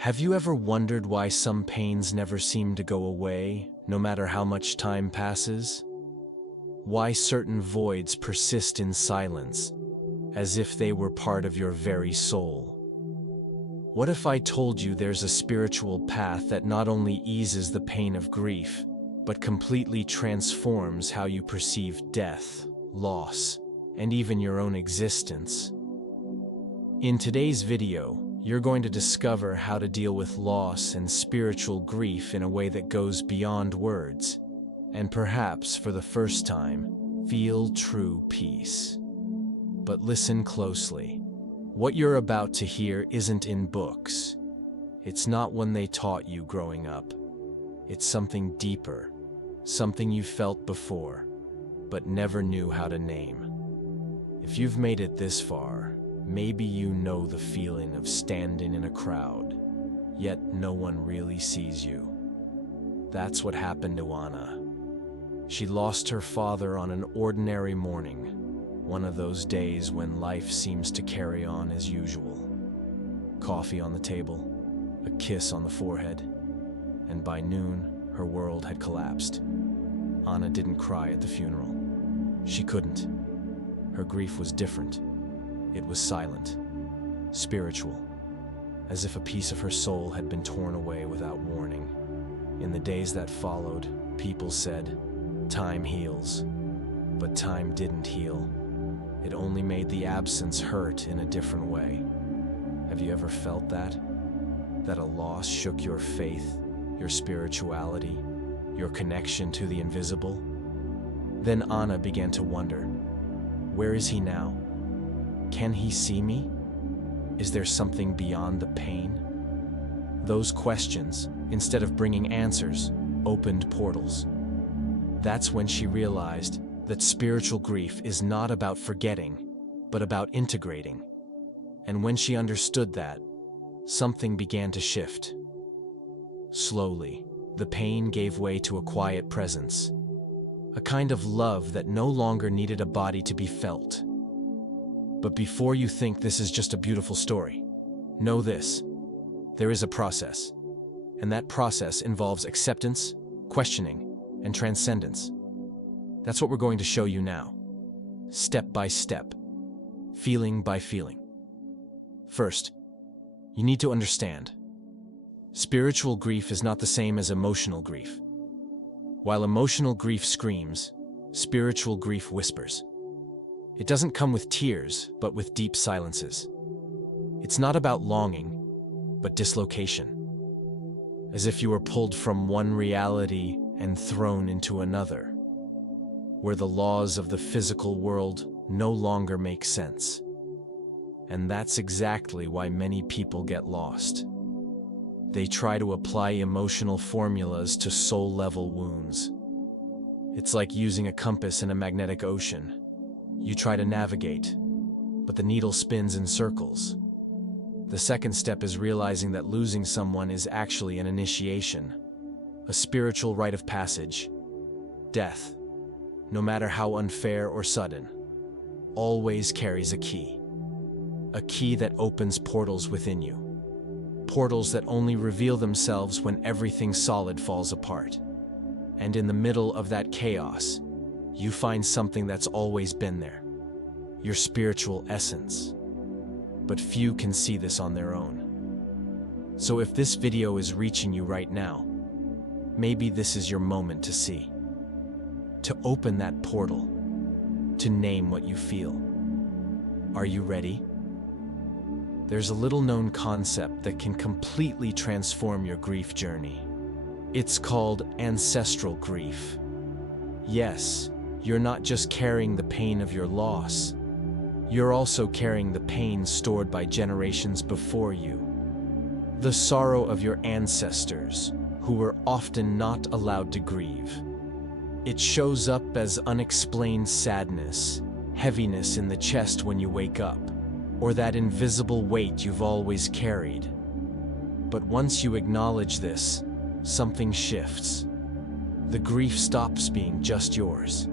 Have you ever wondered why some pains never seem to go away, no matter how much time passes? Why certain voids persist in silence, as if they were part of your very soul? What if I told you there's a spiritual path that not only eases the pain of grief, but completely transforms how you perceive death, loss, and even your own existence? In today's video, you're going to discover how to deal with loss and spiritual grief in a way that goes beyond words, and perhaps for the first time, feel true peace. But listen closely. What you're about to hear isn't in books. It's not one they taught you growing up. It's something deeper, something you felt before, but never knew how to name. If you've made it this far, maybe you know the feeling of standing in a crowd, yet no one really sees you. That's what happened to Anna. She lost her father on an ordinary morning, one of those days when life seems to carry on as usual. Coffee on the table, a kiss on the forehead, and by noon, her world had collapsed. Anna didn't cry at the funeral. She couldn't. Her grief was different. It was silent, spiritual, as if a piece of her soul had been torn away without warning. In the days that followed, people said, "Time heals." But time didn't heal. It only made the absence hurt in a different way. Have you ever felt that? That a loss shook your faith, your spirituality, your connection to the invisible? Then Anna began to wonder, where is he now? Can he see me? Is there something beyond the pain? Those questions, instead of bringing answers, opened portals. That's when she realized that spiritual grief is not about forgetting, but about integrating. And when she understood that, something began to shift. Slowly, the pain gave way to a quiet presence, a kind of love that no longer needed a body to be felt. But before you think this is just a beautiful story, know this: there is a process, and that process involves acceptance, questioning, and transcendence. That's what we're going to show you now, step by step, feeling by feeling. First, you need to understand, spiritual grief is not the same as emotional grief. While emotional grief screams, spiritual grief whispers. It doesn't come with tears, but with deep silences. It's not about longing, but dislocation. As if you were pulled from one reality and thrown into another, where the laws of the physical world no longer make sense. And that's exactly why many people get lost. They try to apply emotional formulas to soul-level wounds. It's like using a compass in a magnetic ocean. You try to navigate, but the needle spins in circles. The second step is realizing that losing someone is actually an initiation, a spiritual rite of passage. Death, no matter how unfair or sudden, always carries a key that opens portals within you, portals that only reveal themselves when everything solid falls apart. And in the middle of that chaos, you find something that's always been there, your spiritual essence. But few can see this on their own. So if this video is reaching you right now, maybe this is your moment to see, to open that portal, to name what you feel. Are you ready? There's a little-known concept that can completely transform your grief journey. It's called ancestral grief. Yes, you're not just carrying the pain of your loss. You're also carrying the pain stored by generations before you. The sorrow of your ancestors, who were often not allowed to grieve. It shows up as unexplained sadness, heaviness in the chest when you wake up, or that invisible weight you've always carried. But once you acknowledge this, something shifts. The grief stops being just yours.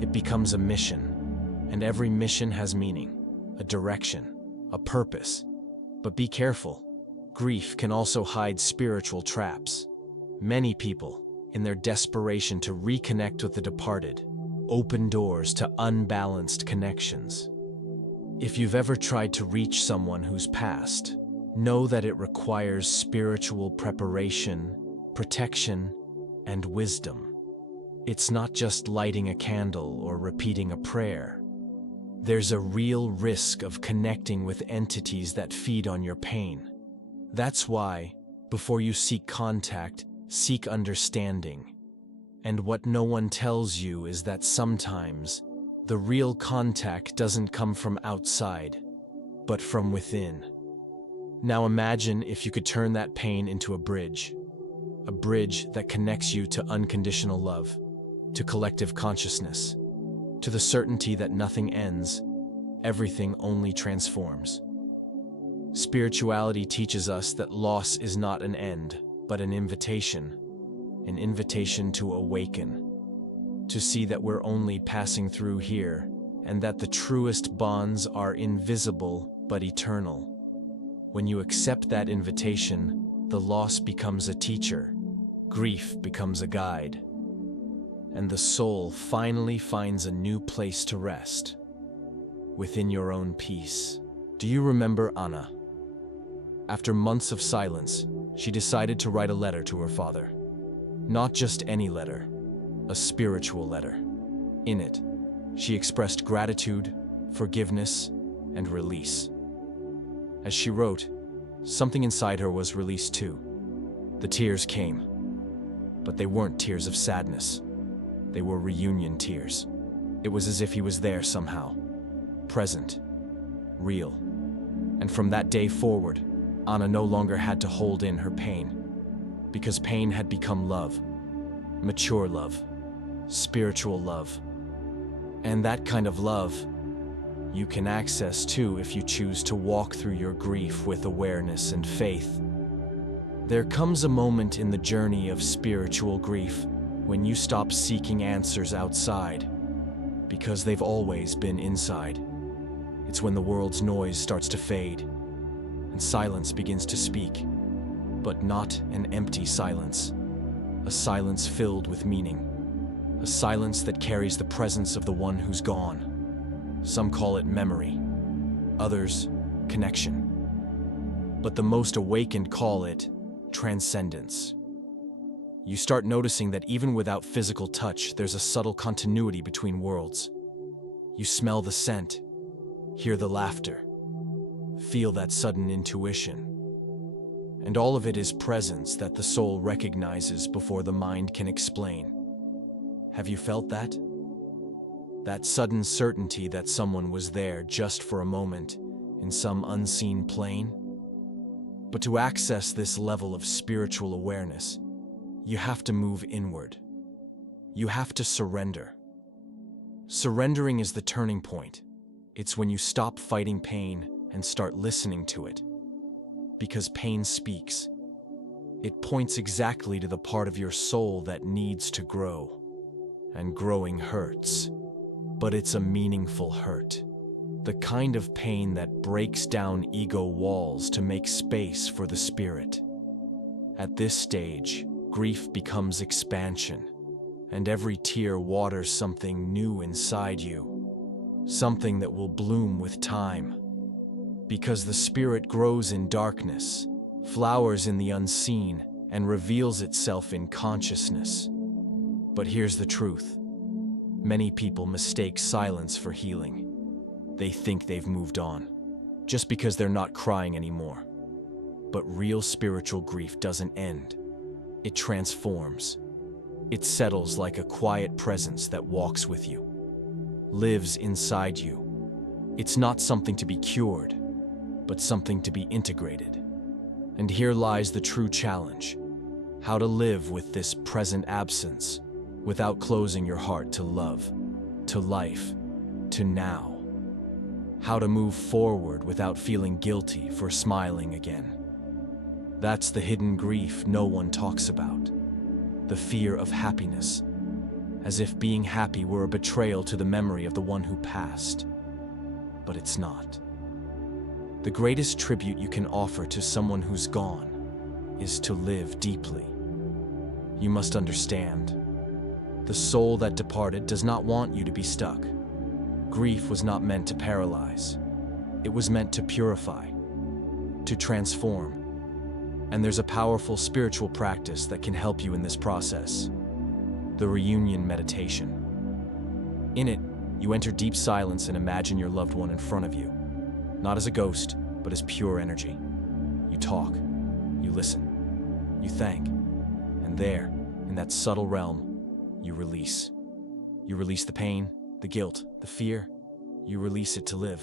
It becomes a mission, and every mission has meaning, a direction, a purpose. But be careful. grief can also hide spiritual traps. Many people, in their desperation to reconnect with the departed, open doors to unbalanced connections. If you've ever tried to reach someone who's passed, know that it requires spiritual preparation, protection, and wisdom. It's not just lighting a candle or repeating a prayer. There's a real risk of connecting with entities that feed on your pain. That's why, before you seek contact, seek understanding. And what no one tells you is that sometimes the real contact doesn't come from outside, but from within. Now imagine if you could turn that pain into a bridge that connects you to unconditional love, to collective consciousness, to the certainty that nothing ends, everything only transforms. Spirituality teaches us that loss is not an end, but an invitation to awaken, to see that we're only passing through here, and that the truest bonds are invisible but eternal. When you accept that invitation, the loss becomes a teacher, grief becomes a guide, and the soul finally finds a new place to rest, within your own peace. Do you remember Anna? After months of silence, she decided to write a letter to her father. Not just any letter, a spiritual letter. In it, she expressed gratitude, forgiveness, and release. As she wrote, something inside her was released too. The tears came, but they weren't tears of sadness. They were reunion tears. It was as if he was there somehow, present, real. And from that day forward, Anna no longer had to hold in her pain, because pain had become love, mature love, spiritual love. And that kind of love you can access too if you choose to walk through your grief with awareness and faith. There comes a moment in the journey of spiritual grief when you stop seeking answers outside, because they've always been inside. It's when the world's noise starts to fade, and silence begins to speak, but not an empty silence. A silence filled with meaning. A silence that carries the presence of the one who's gone. Some call it memory, others connection. But the most awakened call it transcendence. You start noticing that even without physical touch, there's a subtle continuity between worlds. You smell the scent, hear the laughter, feel that sudden intuition. And all of it is presence that the soul recognizes before the mind can explain. Have you felt that? That sudden certainty that someone was there just for a moment in some unseen plane? But to access this level of spiritual awareness, you have to move inward. You have to surrender. Surrendering is the turning point. It's when you stop fighting pain and start listening to it. Because pain speaks. It points exactly to the part of your soul that needs to grow. And growing hurts. But it's a meaningful hurt. The kind of pain that breaks down ego walls to make space for the spirit. At this stage, grief becomes expansion, and every tear waters something new inside you, something that will bloom with time. Because the spirit grows in darkness, flowers in the unseen, and reveals itself in consciousness. But here's the truth. Many people mistake silence for healing. They think they've moved on, just because they're not crying anymore. But real spiritual grief doesn't end. It transforms. It settles like a quiet presence that walks with you, lives inside you. It's not something to be cured, but something to be integrated. And here lies the true challenge: how to live with this present absence without closing your heart to love, to life, to now. How to move forward without feeling guilty for smiling again. That's the hidden grief no one talks about. The fear of happiness, as if being happy were a betrayal to the memory of the one who passed. But it's not. The greatest tribute you can offer to someone who's gone is to live deeply. You must understand, the soul that departed does not want you to be stuck. Grief was not meant to paralyze. It was meant to purify, to transform. And there's a powerful spiritual practice that can help you in this process: the reunion meditation. In it, you enter deep silence and imagine your loved one in front of you, not as a ghost, but as pure energy. You talk, you listen, you thank, and there, in that subtle realm, you release. You release the pain, the guilt, the fear. You release it to live.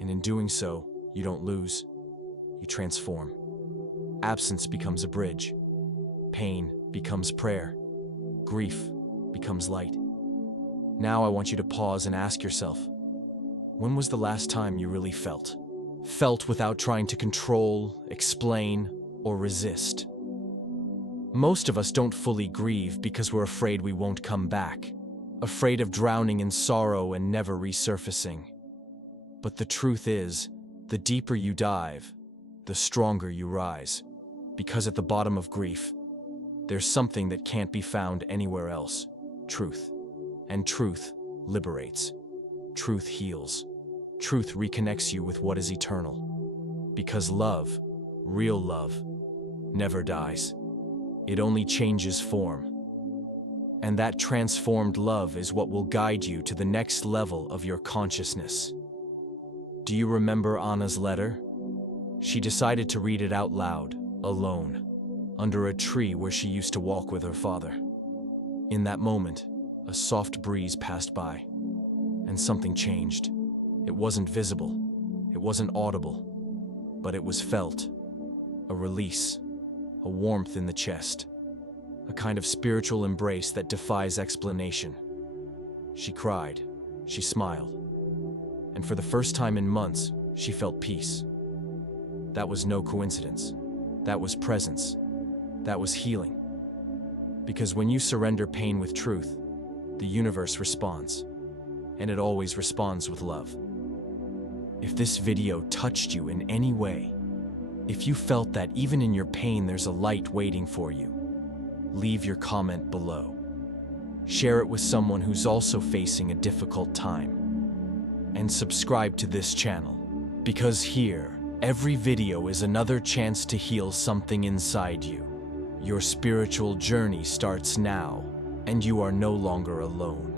And in doing so, you don't lose, you transform. Absence becomes a bridge. Pain becomes prayer. Grief becomes light. Now I want you to pause and ask yourself, when was the last time you really felt? Felt without trying to control, explain, or resist. Most of us don't fully grieve because we're afraid we won't come back, afraid of drowning in sorrow and never resurfacing. But the truth is, the deeper you dive, the stronger you rise. Because at the bottom of grief, there's something that can't be found anywhere else: truth. And truth liberates. Truth heals. Truth reconnects you with what is eternal. Because love, real love, never dies. It only changes form. And that transformed love is what will guide you to the next level of your consciousness. Do you remember Anna's letter? She decided to read it out loud, alone, under a tree where she used to walk with her father. In that moment, a soft breeze passed by, and something changed. It wasn't visible, it wasn't audible, but it was felt. A release, a warmth in the chest, a kind of spiritual embrace that defies explanation. She cried, she smiled, and for the first time in months, she felt peace. That was no coincidence. That was presence. That was healing. Because when you surrender pain with truth, the universe responds, and it always responds with love. If this video touched you in any way, if you felt that even in your pain there's a light waiting for you, leave your comment below. Share it with someone who's also facing a difficult time. And subscribe to this channel, because here, every video is another chance to heal something inside you. Your spiritual journey starts now, and you are no longer alone.